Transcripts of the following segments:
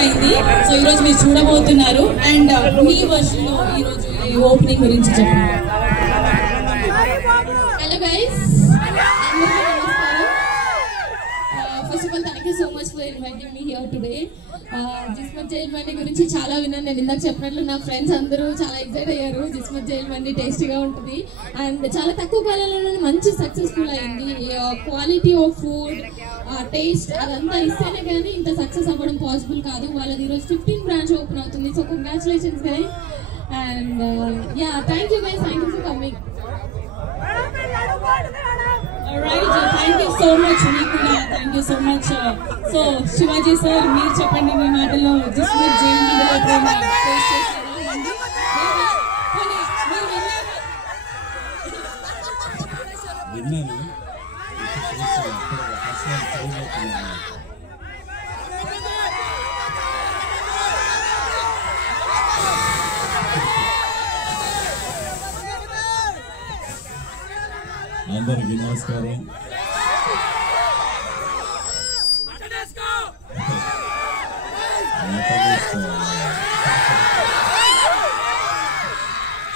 అయింది. సో ఈ రోజు మీరు చూడబోతున్నారు. అండ్ మీ వర్షన్ లో ఈ రోజు ఈ ఓపెనింగ్ గురించి చెప్పండి. Hello guys, first of all thank you so much for inviting me here today. Jismat jail Mandi గురించి చాలా విన్నాను. నేను ఇందాక చెప్పినట్లు నా ఫ్రెండ్స్ అందరూ చాలా ఎక్సైట్ అయ్యారు. జిస్మత్ జైల్ మండి టేస్టీగా ఉంటుంది అండ్ చాలా తక్కువ కాలంలోనే మంచి సక్సెస్ఫుల్ అయింది. క్వాలిటీ ఆఫ్ ఫుడ్, టేస్ట్ అదంతా ఇస్తేనే కానీ ఇంత సక్సెస్ అవ్వడం పాసిబుల్ కాదు. వాళ్ళది ఈరోజు 15 బ్రాంచ్ ఓపెన్ అవుతుంది. So congratulations guys and yeah thank you guys, thank you for coming. Alright, thank you so much Nikula, thank you so much. So Shivaji sir, మీరు చెప్పండి మీ మాటల్లో జిస్మత్ జైల్ మండిలో ఎప్పుడైనా టేస్ట్ చేశారా? విన్నాను. అందరికీ నమస్కారం.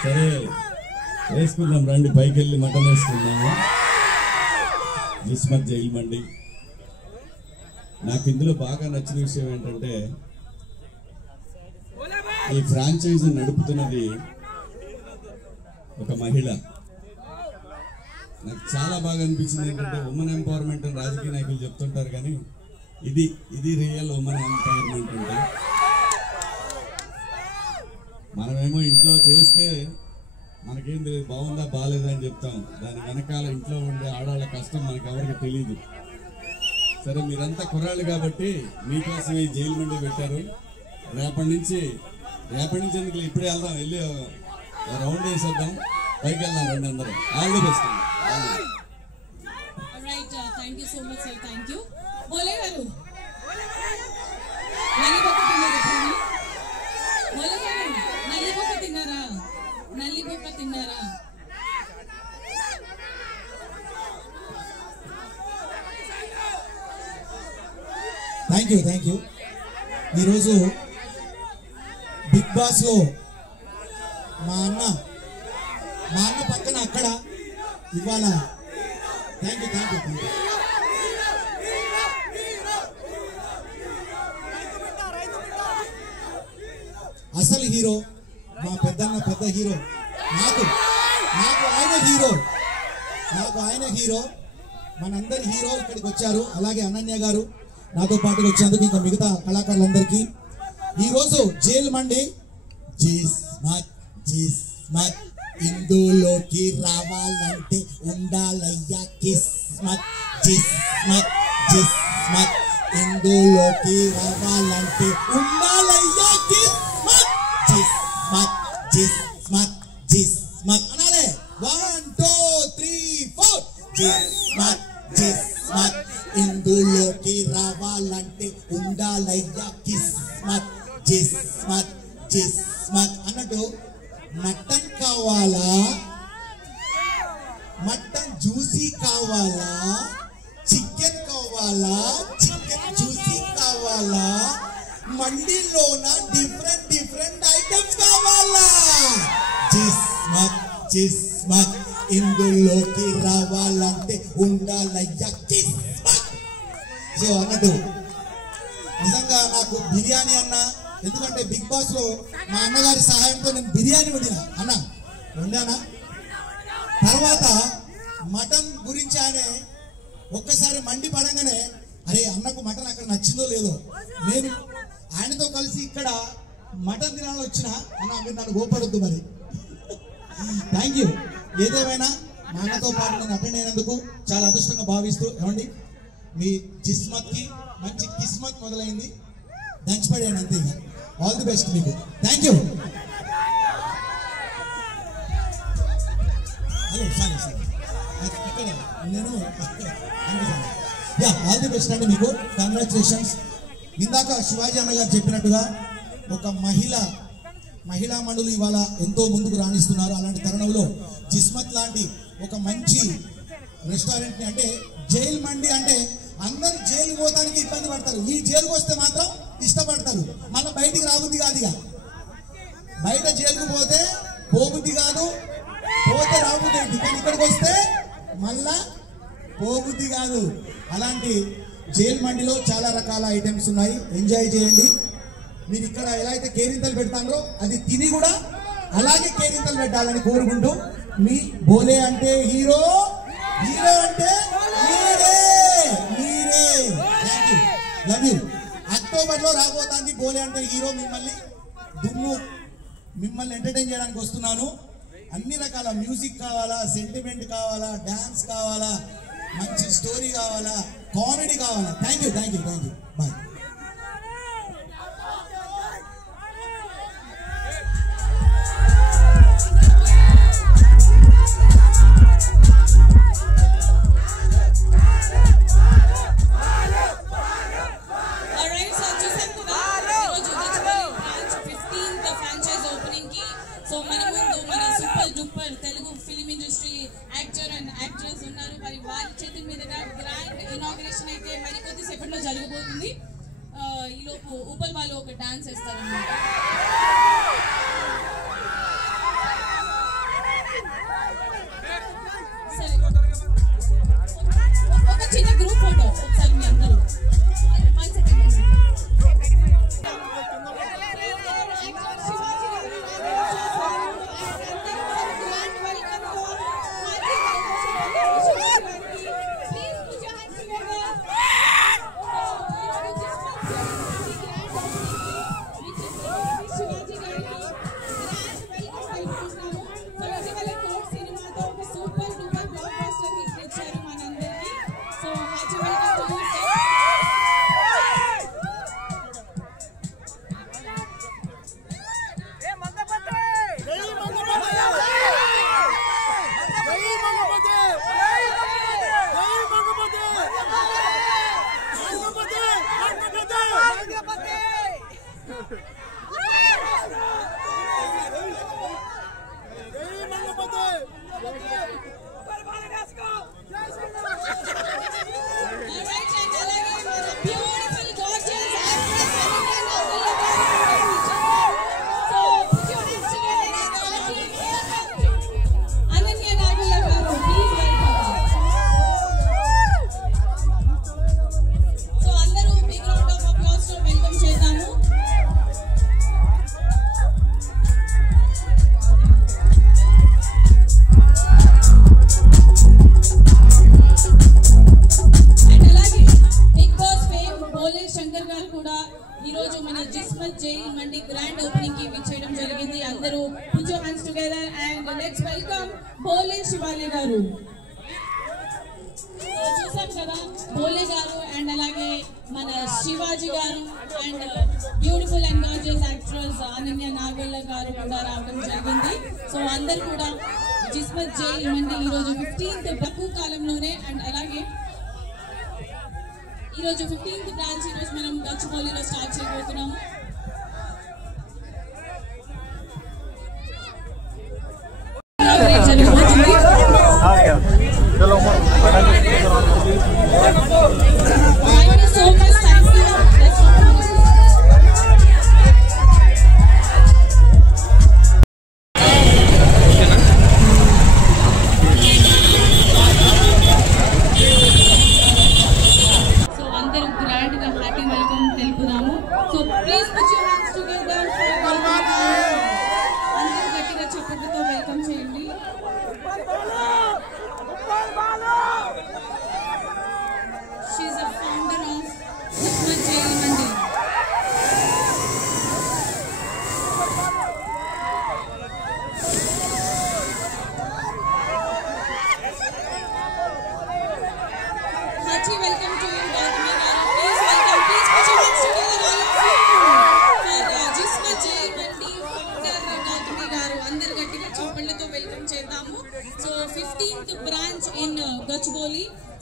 సరే వేసుకుందాం రండి, పైకి వెళ్ళి మటన్ వేసుకుందాము. జిస్మత్ జైల్ మండి. నాకు ఇందులో బాగా నచ్చిన విషయం ఏంటంటే ఈ ఫ్రాంచైజీ నడుపుతున్నది ఒక మహిళ. నాకు చాలా బాగా అనిపించింది ఏంటంటే ఉమెన్ ఎంపవర్మెంట్ అని రాజకీయ నాయకులు చెప్తుంటారు, కానీ ఇది రియల్ ఉమెన్ ఎంపవర్మెంట్. అంటే మనమేమో ఇంట్లో చేస్తే మనకేం తెలియదు, బాగుందా బాగాలేదా అని చెప్తాం. దాని వెనకాల ఇంట్లో ఉండే ఆడవాళ్ళ కష్టం మనకి ఎవరికి తెలియదు. సరే మీరంతా కుర్రాళ్ళు కాబట్టి మీకోసం ఈ జైలు మండి పెట్టారు. రేపటి నుంచి ఎందుకు ఇప్పుడే వెళ్దాం, వెళ్ళి రౌండ్ వేసేద్దాం, పైకి వెళ్దాం రండి అందరూ. All the best. Alright, thank you so much sir, thank you. బోలే గారు నల్లిబొక్క తిన్నారా? బోలే గారు నల్లిబొక్క తిన్నారా? నల్లిబొక్క తిన్నారా? Thank you. ఈరోజు బిగ్ బాస్ లో మా అన్న పక్కన అక్కడ ఇవాళ థ్యాంక్ యూ. అసలు హీరో మా పెద్ద హీరో, నాకు ఆయన హీరో, మనందరి హీరో ఇక్కడికి వచ్చారు. అలాగే అనన్య గారు నాతో పాటుగా వచ్చేందుకు, ఇంకా మిగతా కళాకారులందరికీ ఈరోజు జైల్ మండి జిస్మత్ ఇందులోకి రావాలంటే ఉండాలయ్యా కిస్మత్. జిస్మత్ ఇందులోకి రావాలంటే ఉండాలయ్యా కిస్మత్. జిస్మత్ అనాలే. 1 2 3 4 జిస్మత్ ఇందులోకి రావాలంటే ఉండాలయ్యా కిస్మత్. జిస్మత్ అన్నట్టు మటన్ కావాలా, మటన్ జ్యూసీ కావాలా, చికెన్ కావాలా, చికెన్ జ్యూసీ కావాలా, మండిలోన డిఫరెంట్ ఐటమ్స్ కావాలా? జిస్మత్ ఇందులోకి రావాలంటే ఉండాలయ్యా కిస్మత్. సో అన్నట్టు నిజంగా నాకు బిర్యానీ అన్నా, ఎందుకంటే బిగ్ బాస్ లో మా అన్నగారి సహాయంతో నేను బిర్యానీ వండానా. తర్వాత మటన్ గురించి ఒక్కసారి మండి పడంగానే అరే అన్నకు మటన్ అక్కడ నచ్చిందో లేదో, నేను ఆయనతో కలిసి ఇక్కడ మటన్ తినాలని వచ్చిన అన్న, మీరు నన్ను గోపడొద్దు మరి. Thank you. ఏదేమైనా మా అన్నతో పాటు నేను అటెండ్ అయినందుకు చాలా అదృష్టంగా భావిస్తూ, ఏమండి మీ జిస్మత్కి మంచి కిస్మత్ మొదలైంది, దంచిపడేయండి అంతే. ఆల్ ది బెస్ట్ మీకు. Thank you. హలో సారీ ఇక్కడ నేను ఆల్ ది బెస్ట్ అండి మీకు. కంగ్రాచులేషన్స్. ఇందాక శివాజీ అన్న గారు చెప్పినట్టుగా ఒక మహిళా మండలి ఇవాళ ఎంతో ముందుకు రాణిస్తున్నారు. అలాంటి తరుణంలో జిస్మత్ లాంటి ఒక మంచి రెస్టారెంట్ని, అంటే జైల్ మండి అంటే అందరు జైలు పోతానికి ఇబ్బంది పడతారు, ఈ జైలుకి వస్తే మాత్రం ఇష్టపడతారు, మళ్ళీ బయటికి రాబుద్ది కాదు. ఇక బయట జైలుకు పోతే పోబుద్ది కాదు, పోతే రాబుద్ది ఏంటి, కానీ ఇక్కడికి వస్తే మళ్ళా పోబుద్ది కాదు. అలాంటి జైలు మండిలో చాలా రకాల ఐటమ్స్ ఉన్నాయి, ఎంజాయ్ చేయండి. మీరు ఇక్కడ ఎలా అయితే కేరింతలు పెడతారో అది తిని కూడా అలాగే కేరింతలు పెట్టాలని కోరుకుంటూ, మీ బోలే అంటే హీరో, హీరో అంటే మీరే. Thank you, love you. అక్టోబర్లో రాబోతుంది బోలే అంటే హీరో. మిమ్మల్ని ఎంటర్టైన్ చేయడానికి వస్తున్నాను. అన్ని రకాల మ్యూజిక్ కావాలా, సెంటిమెంట్ కావాలా, డాన్స్ కావాలా, మంచి స్టోరీ కావాలా, కామెడీ కావాలా. Thank you, thank you, thank you, bye. So మన ముందు మన super duper Telugu film industry actor and actress ఉన్నారు. మరి వారి చేతుల మీదుగా గ్రాండ్ ఇనాగ్రేషన్ అయితే మరి కొద్దిసేపట్లో జరగబోతుంది. ఈలోపు ఊపల్ వాళ్ళు ఒక డాన్స్ వేస్తారన్నమాట. సరే, ఒక చిన్న గ్రూప్ ఫోటో ఒకసారి మీ అందరూ. One second. ఈరోజు మన Jismat jail Mandi grand opening కి విచ్చేయడం జరిగింది. అందరూ put your hands together and let's welcome Bole Shivali గారు. చూసాం కదా బోలే గారు అండ్ అలాగే మన శివాజీ గారు and beautiful and gorgeous actress Ananya Nagalla గారు కూడా రావడం జరిగింది. సో అందరు కూడా జిస్మత్ జైల్ మండి ఈరోజు 15th తక్కువ కాలంలోనే అండ్ అలాగే ఈరోజు 15th బ్రాంచ్ ఈరోజు మనం గచ్చిబౌలిలో స్టార్ట్ చేయబోతున్నాము.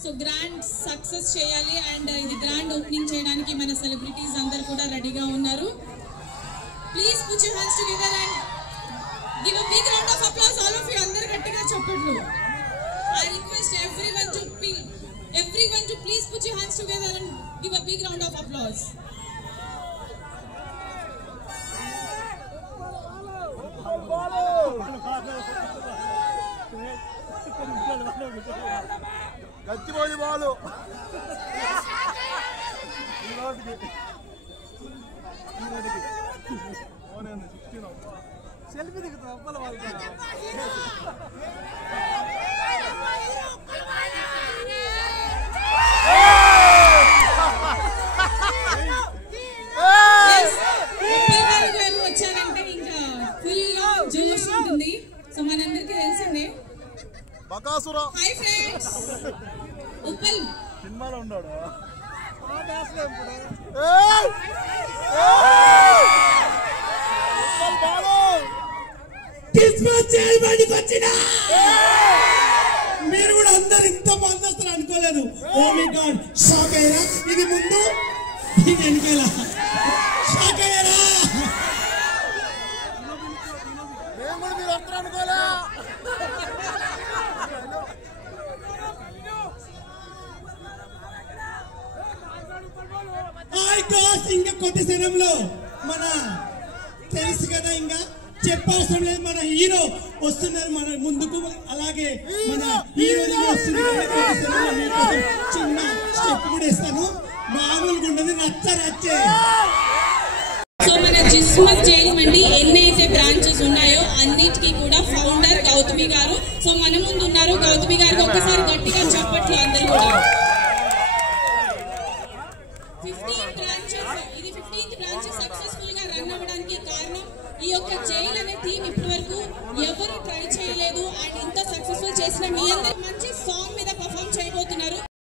సో గ్రాండ్ సక్సెస్ చేయాలి అండ్ ఇది గ్రాండ్ ఓపెనింగ్ చేయడానికి మన సెలబ్రిటీస్ అందరూ కూడా రెడీగా ఉన్నారు. Please put your hands together and give a big round of applause all of you. అందరూ గట్టిగా చప్పట్లు. I request everyone to please put your hands together and give a big round of applause. ఎత్తిపోయి బాలు selfie దిగుతా అప్పల వాళ్ళకి వచ్చారంటే ఇంకా ఫుల్ జోష్ ఉంటుంది. సో మనందరికీ తెలిసిందే బకాసుర. హాయ్ ఫ్రెండ్స్, ఉప్పల్ సినిమాలో ఉన్నాడు. మీరు కూడా అందరు ఇంత మంది వస్తారు అనుకోలేదు. ఓ మై గాడ్, షాక్ అయ్యారా? ఇది ముందు ఇది వెనకేలా షాక్ అయ్యారా? మీరు అందరూ అనుకోలే. ఇంకా కొద్ది సమయంలో మన తెలుసు కదా, ఇంకా చెప్పవసరం లేదు, మన హీరో వస్తున్నారు మన ముందుకు. అలాగే మన హీరో వస్తుంది. చిన్న స్టెప్ కూడా ఇస్తాను, మామూలుగా ఉండదు, నచ్చే. సో మన జిస్మత్ జైలు